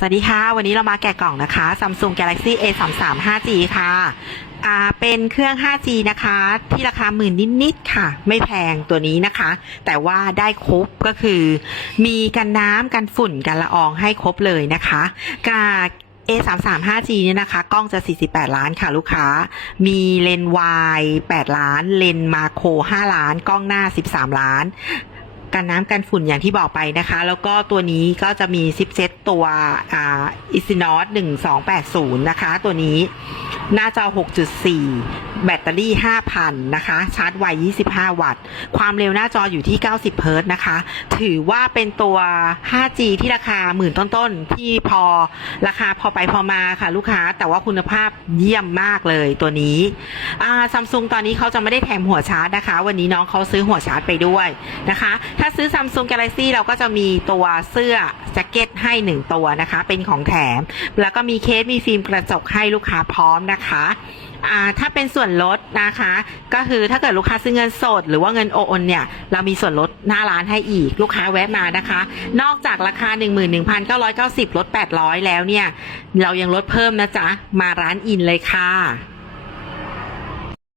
สวัสดีค่ะ วันนี้เรามาแกะกล่องนะคะ Samsung Galaxy A 3 3 5G ค่ะอ่าเป็นเครื่อง 5G นะคะ ที่ราคาหมื่นนิดๆค่ะ ไม่แพงตัวนี้นะคะ แต่ว่าได้ครบก็คือ มีกันน้ำกันฝุ่นกันละอองให้ครบเลยนะคะกา A 3 3 5G เนี่ยนะคะ กล้องจะ 48 ล้านค่ะลูกค้า มีเลนส์วาย8ล้าน เลนส์มาโคร5ล้าน กล้องหน้า 13 ล้าน กันน้ำกันฝุ่นอย่างที่บอกไปนะคะ แล้วก็ตัวนี้ก็จะมีซิปเซตตัวอ่าอิซินอส1280นย์นะคะ ตัวนี้หน้าจอ 6.4 แบตเตอรี่ 5,000 นะคะ ชาร์จไว 25 วัตต์ ความเร็วหน้าจออยู่ที่ 90 เฮิร์ตนะคะ ถือว่าเป็นตัว 5G ที่ราคาหมื่นต้นๆ ที่พอราคาพอไปพอมาค่ะลูกค้า แต่ว่าคุณภาพเยี่ยมมากเลยตัวนี้ซัมซุงตอนนี้เขาจะไม่ได้แถมหัวชาร์จนะคะ วันนี้น้องเขาซื้อหัวชาร์จไปด้วยนะคะถ้าซื้อ Samsung Galaxy เราก็จะมีตัวเสื้อแจ็คเก็ตให้ 1 ตัวนะคะ เป็นของแถม แล้วก็มีเคสมีฟิล์มกระจกให้ลูกค้าพร้อมนะคะถ้าเป็นส่วนลดนะคะ ก็คือถ้าเกิดลูกค้าซื้อเงินสด หรือว่าเงินโอนเนี่ย เรามีส่วนลดหน้าร้านให้อีกลูกค้าแวะมานะคะ นอกจากราคา 11,990ลด800 แล้วเนี่ย เรายังลดเพิ่มนะจ๊ะ มาร้านอินเลยค่ะ